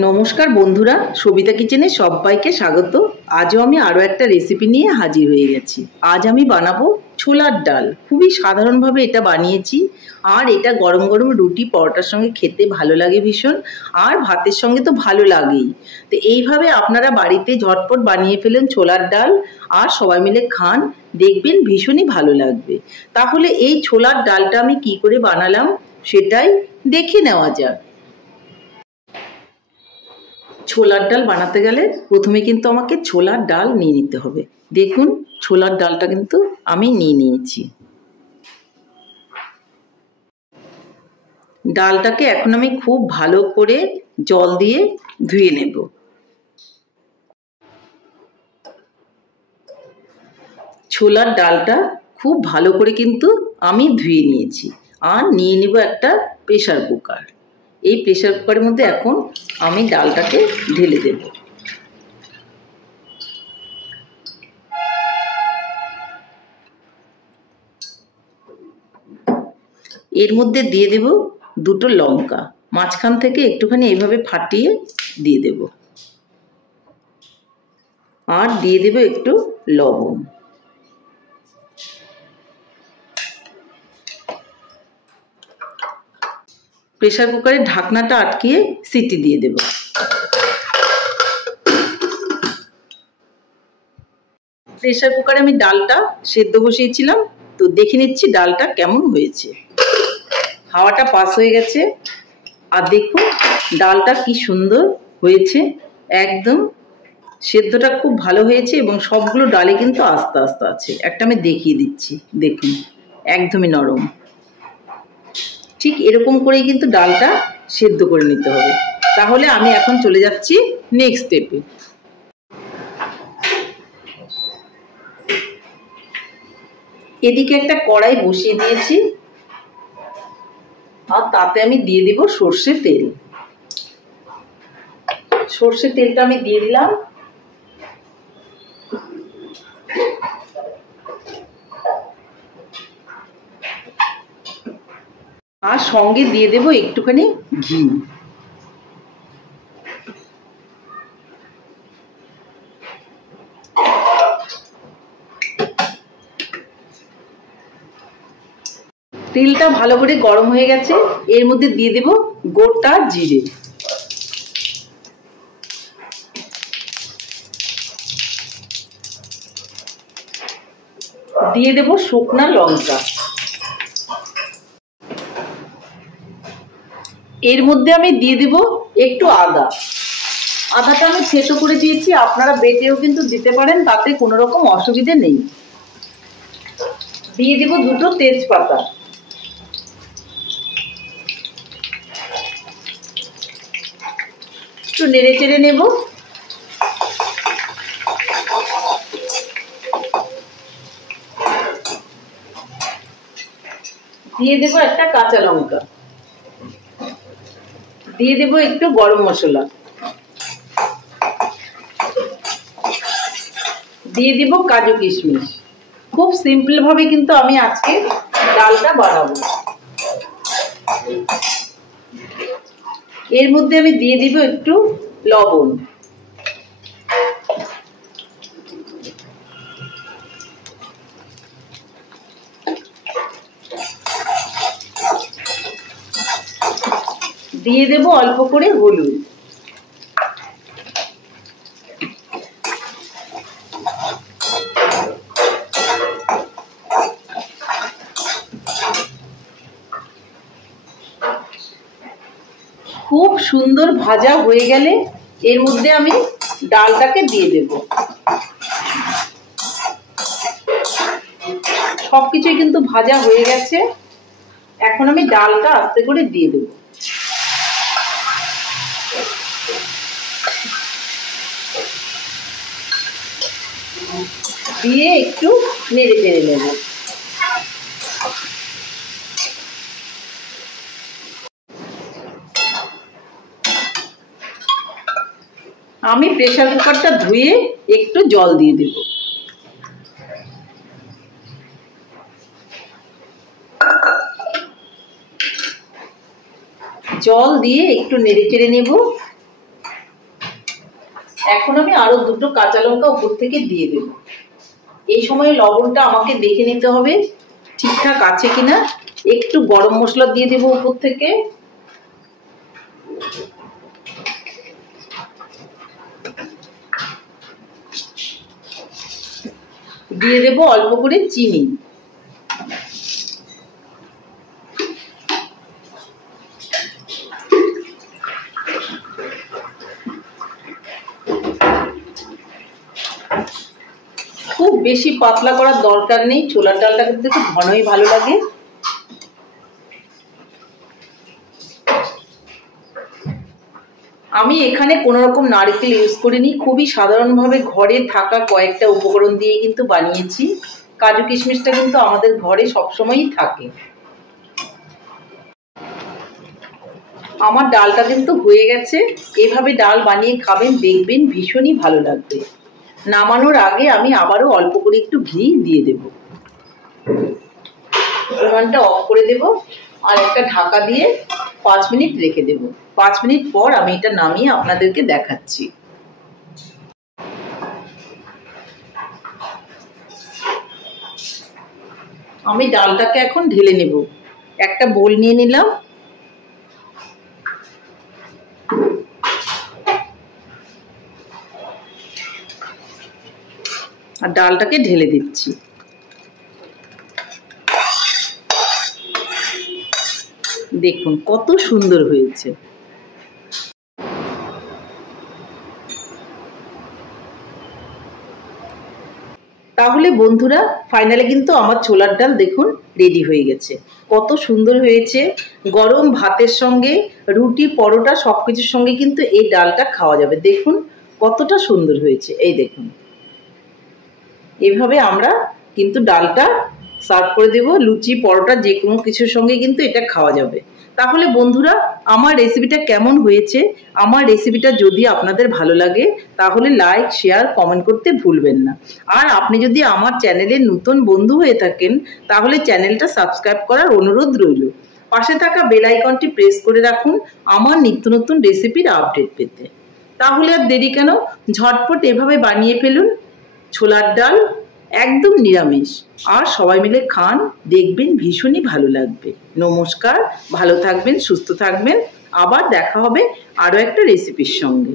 নমস্কার বন্ধুরা, সবিতা কিচেনে সবাইকে স্বাগত। আজও আমি আরও একটা রেসিপি নিয়ে হাজির হয়ে গেছি। আজ আমি বানাবো ছোলার ডাল। খুবই সাধারণভাবে এটা বানিয়েছি, আর এটা গরম গরম রুটি পরোটার সঙ্গে খেতে ভালো লাগে ভীষণ, আর ভাতের সঙ্গে তো ভালো লাগেই। তো এইভাবে আপনারা বাড়িতে ঝটপট বানিয়ে ফেলেন ছোলার ডাল, আর সবাই মিলে খান, দেখবেন ভীষণই ভালো লাগবে। তাহলে এই ছোলার ডালটা আমি কি করে বানালাম সেটাই দেখে নেওয়া যাক। ছোলার ডাল বানাতে গেলে প্রথমে কিন্তু আমাকে ছোলার ডাল নিয়ে নিতে হবে। দেখুন, ছোলার ডালটা কিন্তু আমি নিয়ে নিয়েছি। ডালটাকে এখন আমি খুব ভালো করে জল দিয়ে ধুয়ে নেব। ছোলার ডালটা খুব ভালো করে কিন্তু আমি ধুয়ে নিয়েছি, আর নিয়ে নেব একটা প্রেসার কুকার। এই প্রেসার কুকারের মধ্যে এখন আমি ডালটাকে ঢেলে দেব। এর মধ্যে দিয়ে দেব দুটো লঙ্কা, মাঝখান থেকে একটুখানি এইভাবে ফাটিয়ে দিয়ে দেব, আর দিয়ে দেব একটু লবণ। প্রেসার কুকারের ঢাকনাটা আটকিয়ে সিটি দিয়ে দেব। প্রেসার কুকারে আমি ডালটা সেদ্ধ বসিয়েছিলাম, তো দেখে নিচ্ছি ডালটা কেমন হয়েছে। হাওয়াটা পাস হয়ে গেছে, আর দেখুন ডালটা কি সুন্দর হয়েছে। একদম সেদ্ধটা খুব ভালো হয়েছে, এবং সবগুলো ডালে কিন্তু আস্তে আস্তে আছে। একটা আমি দেখিয়ে দিচ্ছি, দেখুন একদমই নরম। ঠিক এরকম করেই কিন্তু ডালটা সেদ্ধ করে নিতে হবে। তাহলে আমি এখন চলে যাচ্ছি নেক্সট স্টেপে। এদিকে একটা কড়াই বসিয়ে দিয়েছি, আর তাতে আমি দিয়ে দিব সর্ষের তেল। সর্ষের তেলটা আমি দিয়ে দিলাম। আর সঙ্গে দিয়ে দেব একটুখানি ঘি। তেলটা ভালো করে গরম হয়ে গেছে, এর মধ্যে দিয়ে দেব গোটা জিরে। দিয়ে দেব শুকনা লঙ্কা। এর মধ্যে আমি দিয়ে দেব একটু আদা। আদাটা আমি থেতো করে দিয়েছি, আপনারা বেটেও কিন্তু দিতে পারেন, তাতে কোনো রকম অসুবিধে নেই। দিয়ে দেব দুটো তেজপাতা। একটু নেড়ে চেড়ে নেব। দিয়ে দেব একটা কাঁচা লঙ্কা। দিয়ে দেব একটু গরম মশলা। দিয়ে দিব কাজু কিশমিশ। খুব সিম্পল ভাবে কিন্তু আমি আজকে ডালটা বানাবো। এর মধ্যে আমি দিয়ে দিব একটু লবণ। দিয়ে দেব অল্প করে হলুদ। খুব সুন্দর ভাজা হয়ে গেলে এর মধ্যে আমি ডালটাকে দিয়ে দেব। সবকিছুই কিন্তু ভাজা হয়ে গেছে, এখন আমি ডালটা আস্তে করে দিয়ে দেব। দিয়ে একটু নেড়ে চেড়ে নেব। আমি প্রেসার কুকারটা ধুয়ে একটু জল দিয়ে দেব। জল দিয়ে একটু নেড়ে চেড়ে নেব। এখন আমি আরো দুটো কাঁচা লঙ্কা উপর থেকে দিয়ে দেব। এই সময় লবণটা আমাকে দেখে নিতে হবে ঠিকঠাক আছে কিনা। একটু গরম মশলা দিয়ে দেব উপর থেকে। দিয়ে দেব অল্প করে চিনি। খুব বেশি পাতলা করার দরকার নেই, ছোলার ডালটা কিন্তু খুব ঘনই ভালো লাগে। আমি এখানে কোনো রকম নারকেল ইউজ করিনি, খুবই সাধারণভাবে ঘরে থাকা কয়েকটা উপকরণ দিয়ে কিন্তু বানিয়েছি। কাজু কিশমিশটা কিন্তু আমাদের ঘরে সবসময়ই থাকে। আমার ডালটা কিন্তু হয়ে গেছে। এভাবে ডাল বানিয়ে খাবেন, দেখবেন ভীষণই ভালো লাগবে। নামানোর আগে আমি আবারও অল্প করে একটু ঘি দিয়ে দেব। ওভেনটা অফ করে দেব আর একটা ঢাকা দিয়ে 5 মিনিট রেখে দেব। 5 মিনিট পর আমি এটা নামিয়ে আপনাদেরকে দেখাচ্ছি। আমি ডালটাকে এখন ঢেলে নেব। একটা বোল নিয়ে নিলাম। আর ডালটাকে ঢেলে দিচ্ছি। দেখুন কত সুন্দর হয়েছে। তাহলে বন্ধুরা ফাইনালি কিন্তু আমার ছোলার ডাল দেখুন রেডি হয়ে গেছে। কত সুন্দর হয়েছে। গরম ভাতের সঙ্গে, রুটি, পরোটা সবকিছুর সঙ্গে কিন্তু এই ডালটা খাওয়া যাবে। দেখুন কতটা সুন্দর হয়েছে। এই দেখুন এইভাবে আমরা কিন্তু ডালটা সার্ভ করে দেব। লুচি, পরোটা যে কোনো কিছুর সঙ্গে কিন্তু এটা খাওয়া যাবে। তাহলে বন্ধুরা আমার রেসিপিটা কেমন হয়েছে? আমার রেসিপিটা যদি আপনাদের ভালো লাগে তাহলে লাইক, শেয়ার, কমেন্ট করতে ভুলবেন না। আর আপনি যদি আমার চ্যানেলের নতুন বন্ধু হয়ে থাকেন তাহলে চ্যানেলটা সাবস্ক্রাইব করার অনুরোধ রইল। পাশে থাকা বেল আইকনটি প্রেস করে রাখুন আমার নিত্য নতুন রেসিপির আপডেট পেতে। তাহলে আর দেরি কেন, ঝটপট এভাবে বানিয়ে ফেলুন ছোলার ডাল, একদম নিরামিষ। আর সবাই মিলে খান, দেখবেন ভীষণই ভালো লাগবে। নমস্কার, ভালো থাকবেন, সুস্থ থাকবেন। আবার দেখা হবে আরও একটা রেসিপির সঙ্গে।